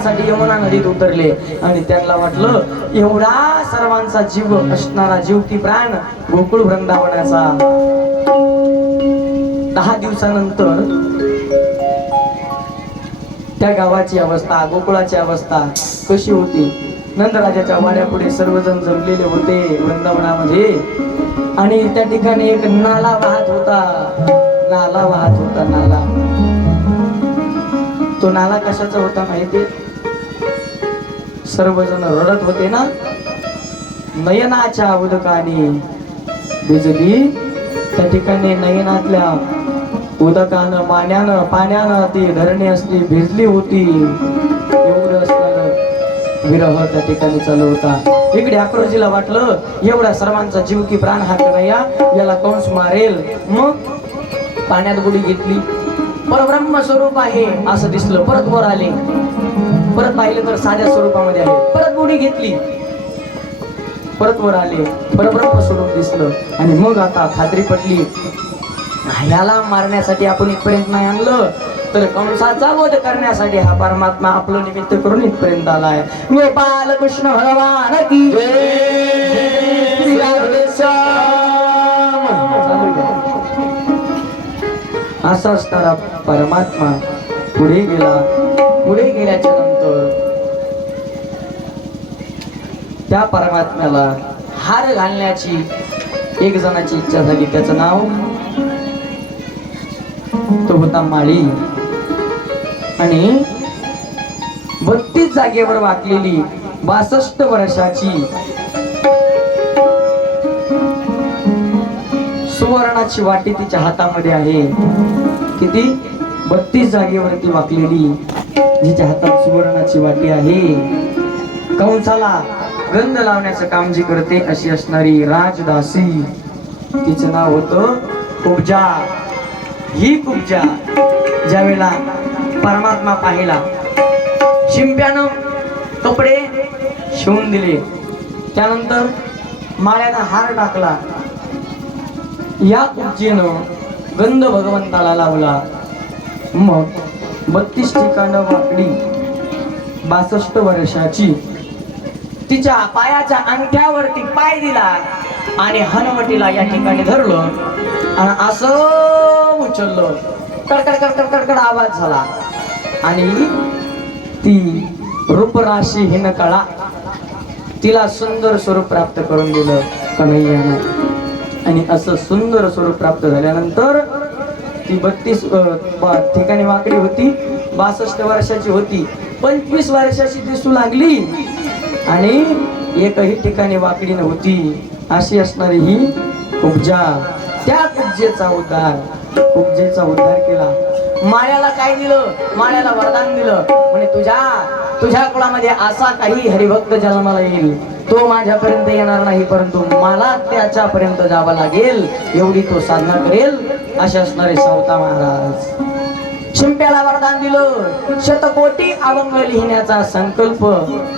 पाहण्यासाठी यमुना नदीत उतरले. आणि त्यांना वाटलं एवढा सर्वांचा जीव असणारा जीव की प्राण गोकुळ वृंदावनाचा. दहा दिवसानंतर त्या गावाची अवस्था गोकुळाची अवस्था कशी होती? नंदराजाच्या वाड्यापुढे सर्वजण जमलेले होते वृंदावनामध्ये. आणि त्या ठिकाणी एक नाला वाहत होता. नाला वाहत होता नाला. तो नाला कशाचा होता माहिती सर्वजण रडत होते ना? नयनाच्या उदकाने भिजली. त्या ठिकाणी नयनातल्या उदकानं पाण्यानं पाण्यानं ती धरणी असली भिजली होती. एवढं असणार विरह त्या ठिकाणी चालू होता. इकडे अक्रोजीला वाटलं एवढ्या सर्वांचा जीव की प्राण हा करया याला कंस मारेल. मग पाण्यात बुडी घेतली. परब्रह्म स्वरूप आहे असं दिसलं. परत वर आले. परत पाहिलं तर साध्या स्वरूपामध्ये आले परत उडी घेतली. परत वर आले. परब्रह्म स्वरूप दिसलं. आणि मग आता खात्री पटली ह्याला मारण्यासाठी आपण इथपर्यंत नाही आणलं. तर कंसाचा वध करण्यासाठी हा परमात्मा आपलं निमित्त करून इथपर्यंत आलाय. गोपाल कृष्ण भगवान की असा परमात्मा पुढे गेला. पुढे गेल्याच्यानंतर त्या परमात्म्याला हार घालण्याची एक जणाची इच्छा झाली. त्याचं नाव तो होता माळी. आणि बत्तीस जागेवर वाकलेली बासष्ट वर्षाची सुवर्णाची वाटी तिच्या हातामध्ये आहे. किती? बत्तीस जागेवरती वाकलेली जिच्या हातात सुवर्णाची वाटी आहे. कंसाला गंध लावण्याचं काम जी करते अशी असणारी राजदासी. तिचं नाव होतं कुब्जा ही कुब्जा ज्यावेळेला परमात्मा पाहिला शिंप्यानं कपडे शिवून दिले. त्यानंतर माळ्यानं हार टाकला. या कुब्जेनं गंध भगवंताला लावला. मग बत्तीस ठिकाणं वाकडी. बासष्ट वर्षाची. तिच्या पायाच्या अंगठ्यावरती पाय दिला आणि हनवटीला या ठिकाणी धरलं आणि असं उचललं. कडकड कडकड कडकड आवाज झाला. आणि ती रूपराशी हिन कळा तिला सुंदर स्वरूप प्राप्त करून दिलं कन्हैयानं. आणि असं सुंदर स्वरूप प्राप्त झाल्यानंतर ती बत्तीस ठिकाणी वाकडी होती बासष्ट वर्षाची होती. पंचवीस वर्षाची दिसू लागली आणि एकही ठिकाणी वाकडी नव्हती. अशी असणारी ही कुब्जा. त्या कुब्जेचा उद्धार कुब्जेचा उद्धार केला. माळ्याला काय दिलं? माळ्याला वरदान दिलं. म्हणजे तुझ्या तुझ्या कुळामध्ये असा काही हरिभक्त जन्माला येईल. तो माझ्यापर्यंत येणार नाही परंतु मला त्याच्यापर्यंत जावं लागेल एवढी तो साधना करेल असे असणारे सावता महाराज. शिंप्याला वरदान दिलं शतकोटी अभंग लिहिण्याचा संकल्प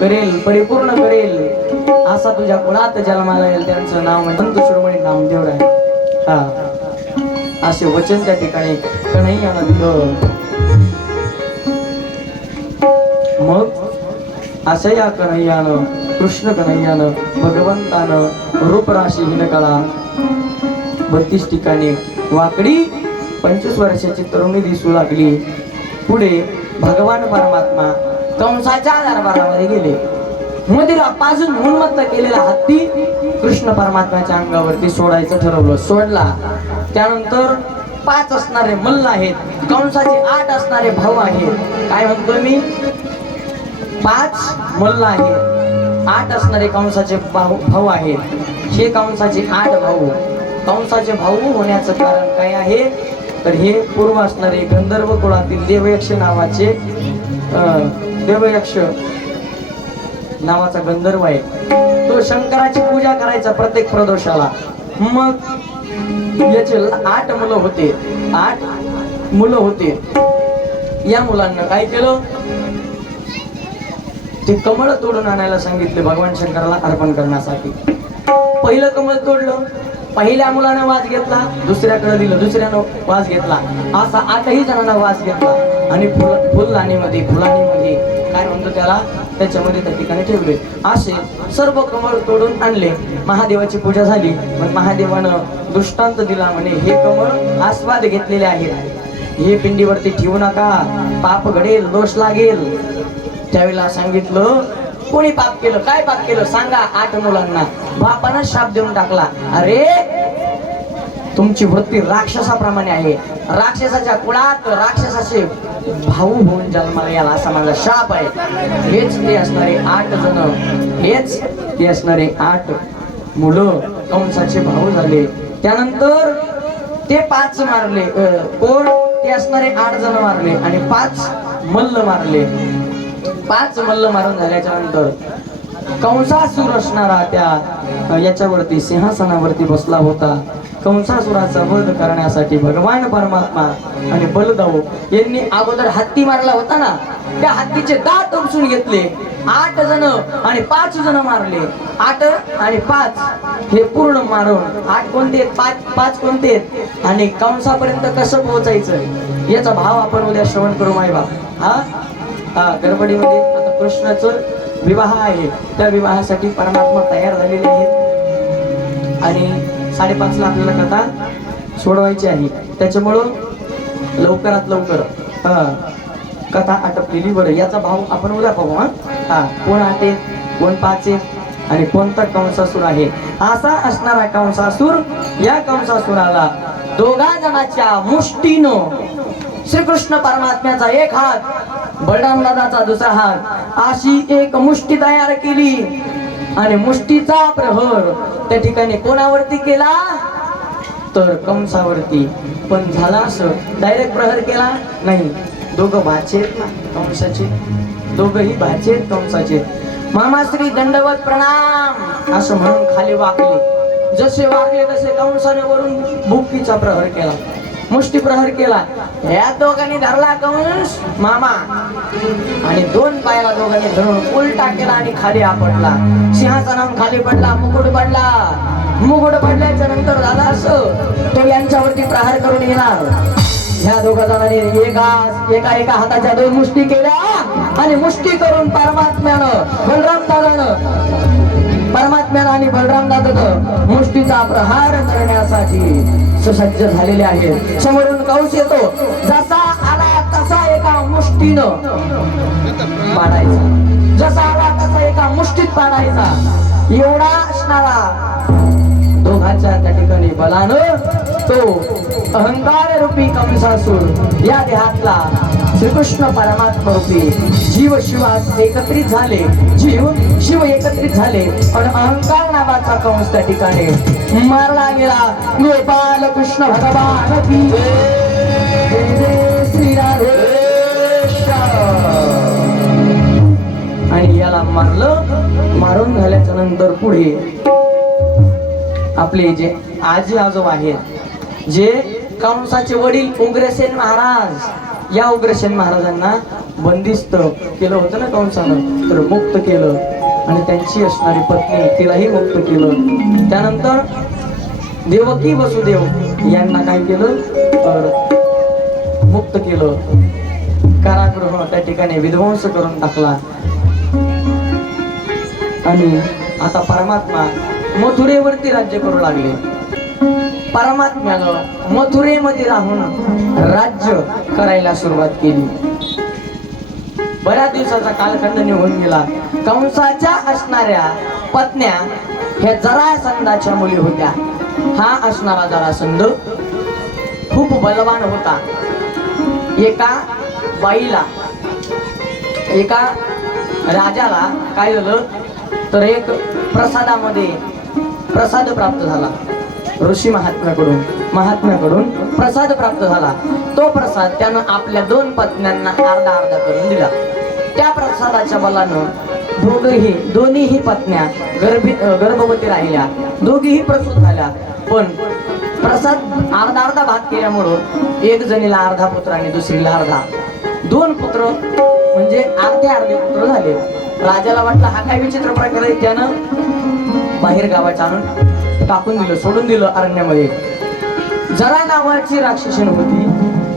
करेल परिपूर्ण करेल. असा तुझ्या कुळात जन्माला येईल त्यांचं नाव म्हणजे संत शिरोमणी नामदेव आहे हा. असे वचन त्या ठिकाणी कन्हैयानं दिलं. मग असं या कन्हैयानं कृष्ण कन्हैयानं भगवंतानं रूपराशी हिनकला बत्तीस ठिकाणी वाकडी पंचवीस वर्षाची तरुणी दिसू लागली. पुढे भगवान परमात्मा कंसाच्या दरबारामध्ये गेले. मंदिर पाजून उन्मत्त केलेला हत्ती कृष्ण परमात्म्याच्या अंगावरती सोडायचं ठरवलं सोडला. त्यानंतर पाच असणारे मल्ल आहेत कंसाचे आठ असणारे भाऊ आहेत. काय म्हणतो मी? पाच मल्ल आहेत. आठ असणारे कंसाचे भाऊ भाऊ आहेत. हे कंसाचे आठ भाऊ. कंसाचे भाऊ होण्याचं कारण काय आहे? तर हे पूर्व असणारे गंधर्व कुळातील देवयक्ष नावाचे देवयक्ष नावाचा गंधर्व आहे. तो शंकराची पूजा करायचा प्रत्येक प्रदोषाला. मग याचे आठ मुलं होते. आठ मुलं होते. या मुलांना काय केलं? ते कमळ तोडून आणायला सांगितले भगवान शंकराला अर्पण करण्यासाठी. पहिलं कमळ तोडलं पहिल्या मुलानं वास घेतला दुसऱ्याकडे दिलं दुसऱ्यानं वास घेतला. असा आठही जणांना वास घेतला. आणि फुल फुलदाणीमध्ये फुलाणीमध्ये काय म्हणतो त्याला? त्याच्यामध्ये त्या ठिकाणी ठेवले. असे सर्व कमळ तोडून आणले. महादेवाची पूजा झाली. पण महादेवानं दृष्टांत दिला म्हणे हे कमळ आस्वाद घेतलेले आहेत. हे पिंडीवरती ठेवू नका. पाप घडेल दोष लागेल. त्यावेळेला सांगितलं कोणी पाप केलं? काय पाप केलं? सांगा आठ मुलांना. बापानं शाप देऊन टाकला. अरे तुमची वृत्ती राक्षसाप्रमाणे आहे. राक्षसाच्या कुळात राक्षसाचे भाऊ होऊन जन्माला याला असा माझा शाप आहे. हेच ते असणारे आठ जण. हेच ते असणारे आठ मुलं कंसाचे भाऊ झाले. त्यानंतर ते पाच मारले. कोण? ते असणारे आठ जण मारले आणि पाच मल्ल मारले. पाच मल्ल मारून झाल्याच्यानंतर कंसासूर असणारा त्या याच्यावरती सिंहासनावरती बसला होता. कंसासुराचा वध करण्यासाठी भगवान परमात्मा आणि बलदाऊ यांनी अगोदर हत्ती मारला होता ना? त्या हत्तीचे दात उपसून घेतले. आठ जण आणि पाच जण मारले. आठ आणि पाच हे पूर्ण मारून आठ कोणते आहेत? पाच पाच कोणते आहेत? आणि कंसापर्यंत कसं पोहोचायचं? याचा भाव आपण उद्या श्रवण करू माय बाप हा? गडबडीमध्ये आता कृष्णाचं विवाह आहे. त्या विवाहासाठी परमात्मा तयार झालेले आहेत. आणि साडेपाचला आपल्याला कथा सोडवायची आहे. त्याच्यामुळं लवकरात लवकर कथा आटपलेली बरं. याचा भाव आपण उद्या पाहू हा. हा कोण आठ आहेत कोण पाच आहेत आणि कोणता कंसासूर आहे. असा असणारा कंसासूर या कंसासुराला दोघा जणाच्या मुष्टीनं श्रीकृष्ण परमात्म्याचा एक हात बलरामदाचा दुसरा हात. अशी एक मुष्टी तयार केली. आणि मुष्टीचा प्रहर त्या ठिकाणी कोणावरती केला? तर कंसावरती. पण झाला असं? डायरेक्ट प्रहर केला? नाही. दोघं भाचे आहेत ना कंसाचे. दोघही भाचे आहेत कंसाचे मामाश्री दंडवत प्रणाम. असं म्हणून खाली वाकले. जसे वाकले तसे कंसाने वरून भुकीचा प्रहर केला. मुष्टी प्रहर केला. या दोघांनी धरला कंस मामा. आणि दोन पायाला दोघांनी धरून उलटा केला आणि खाली आपटला सिंहासनावर खाली पडला मुकुट पडला. मुकुट पडल्याच्या नंतर झाला असं तो यांच्यावरती प्रहार करून येणार. ह्या दोघा जणांनी एका एका एका हाताच्या दोन मुष्टी केल्या आणि मुष्टी करून परमात्म्यानं बलराम दादानं महात्म्या आणि बलराम मुष्टीचा प्रहार करण्यासाठी सुसज्ज झालेले आहेत. समोरून कौश येतो. जसा आला तसा एका मुष्टीनं पाडायचा. जसा आला तसा एका मुष्टीत पाडायचा. एवढा असणारा दोघांच्या त्या ठिकाणी बलानं तो अहंकार रूपी कंसासूर या देहातला श्रीकृष्ण परमात्मा रूपी जीव शिवात एकत्रित झाले. जीव शिव एकत्रित झाले पण अहंकार नावाचा कंस त्या ठिकाणी मारला गेला. गोपाल कृष्ण भगवान की श्री आणि याला मारलं मारून झाल्याच्यानंतर पुढे आपले जे आजी आजोबा आहेत जे कंसाचे वडील उग्रसेन महाराज या उग्रसेन महाराजांना बंदिस्त केलं होतं ना कंसानं तर मुक्त केलं. आणि त्यांची असणारी पत्नी तिलाही मुक्त केलं. त्यानंतर देवकी वसुदेव यांना काय केलं? तर मुक्त केलं. कारागृह त्या ठिकाणी विध्वंस करून टाकला. आणि आता परमात्मा मथुरेवरती राज्य करू लागले. परमात्म्यानं मथुरेमध्ये राहून राज्य करायला सुरुवात केली. बऱ्याच दिवसाचा कालखंड निघून गेला. कंसाच्या असणाऱ्या पत्न्या ह्या जरासंधाच्या मुली होत्या. हा असणारा जरासंध खूप बलवान होता. एका बाईला एका राजाला काय झालं? तर एक प्रसादामध्ये प्रसाद प्राप्त झाला. ऋषी महात्म्याकडून महात्म्याकडून प्रसाद प्राप्त झाला. तो प्रसाद त्यानं आपल्या दोन पत्न्यांना अर्धा अर्धा करून दिला. त्या प्रसादाच्या बलानं दोघही दोन्हीही पत्न्या गर्भी गर्भवती राहिल्या. दोघीही प्रसूत झाल्या. पण प्रसाद अर्धा अर्धा भाग केल्यामुळं एक जणीला अर्धा पुत्र आणि दुसरीला अर्धा. दोन पुत्र म्हणजे अर्धे अर्धे पुत्र झाले. राजाला वाटलं हा काय विचित्र प्रकार आहे त्यानं बाहेर गावाच्या आणून टाकून दिलं सोडून दिलं अरण्यामध्ये. जरा नावाची राक्षसीण होती.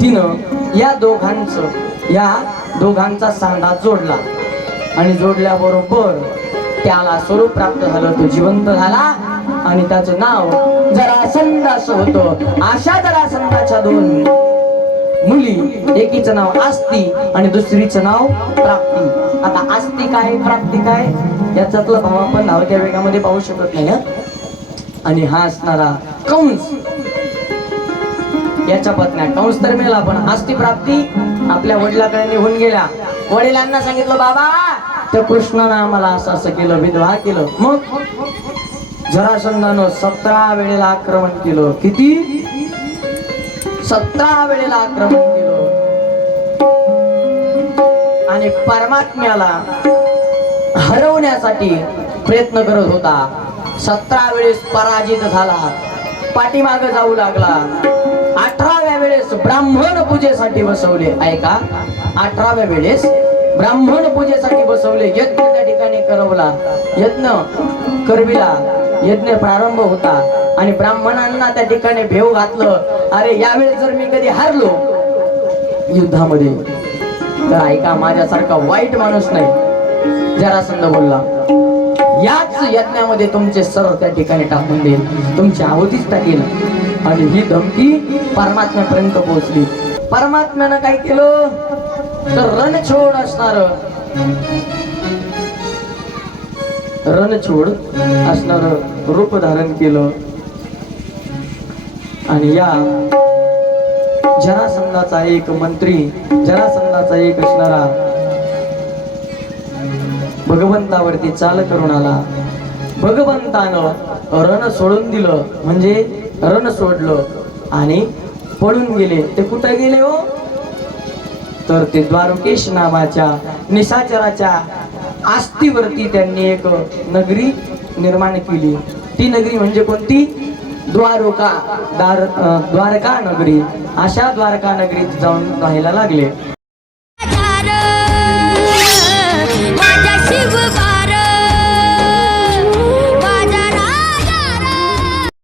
तिनं या दोघांचं या दोघांचा सांधा जोडला. आणि जोडल्याबरोबर त्याला स्वरूप प्राप्त झालं तो जिवंत झाला. आणि त्याचं नाव जरासंध असं होतं. अशा जरासंधाच्या दोन मुली एकीचं नाव आस्ती आणि दुसरीचं नाव प्राप्ती. आता आस्ती काय प्राप्ती काय? याच्यातला भाव आपण धावत्या वेगामध्ये पाहू शकत नाही आणि हा असणारा कंस. याच्या पत्न्या कंस तर मेला पण आस्ती प्राप्ती आपल्या वडिलाकडे निघून गेल्या. वडिलांना सांगितलं बाबा त्या कृष्णानं आम्हाला असं असं केलं विधवा केलं. मग जरासंधानं सतरा वेळेला आक्रमण केलं. किती? सतरा वेळेला आक्रमण केलं. आणि परमात्म्याला हरवण्यासाठी प्रयत्न करत होता. सतरा वेळेस पराजित झाला. पाठीमाग जाऊ लागला. अठराव्या वेळेस ब्राह्मण पूजेसाठी बसवले. ऐका. अठराव्या वेळेस ब्राह्मण पूजेसाठी बसवले. यज्ञ त्या ठिकाणी करवला. यज्ञ करविला. यज्ञ प्रारंभ होता. आणि ब्राह्मणांना त्या ठिकाणी भेव घातलं. अरे यावेळेस जर मी कधी हारलो युद्धामध्ये तर ऐका माझ्यासारखा वाईट माणूस नाही. जरासंध बोलला. याच यज्ञामध्ये तुमचे सर्व त्या ठिकाणी टाकून देईल. तुमची आहुतीच टाकेल. आणि ही धमकी परमात्म्यापर्यंत पोहोचली. परमात्म्यानं काय केलं? तर रणछोड असणार. रणछोड असणार रूप धारण केलं. आणि या जरासंधाचा एक मंत्री जरासंधाचा एक असणारा भगवंतावरती चाल करून आला. भगवंतानं रण सोडून दिलं. म्हणजे रण सोडलं आणि पळून गेले. ते कुठे गेले हो? तर ते द्वारकेश नावाच्या निशाचराच्या आस्तीवरती त्यांनी एक नगरी निर्माण केली. ती नगरी म्हणजे कोणती? द्वारका दार द्वारका नगरी. अशा द्वारका नगरीत जाऊन राहायला लागले.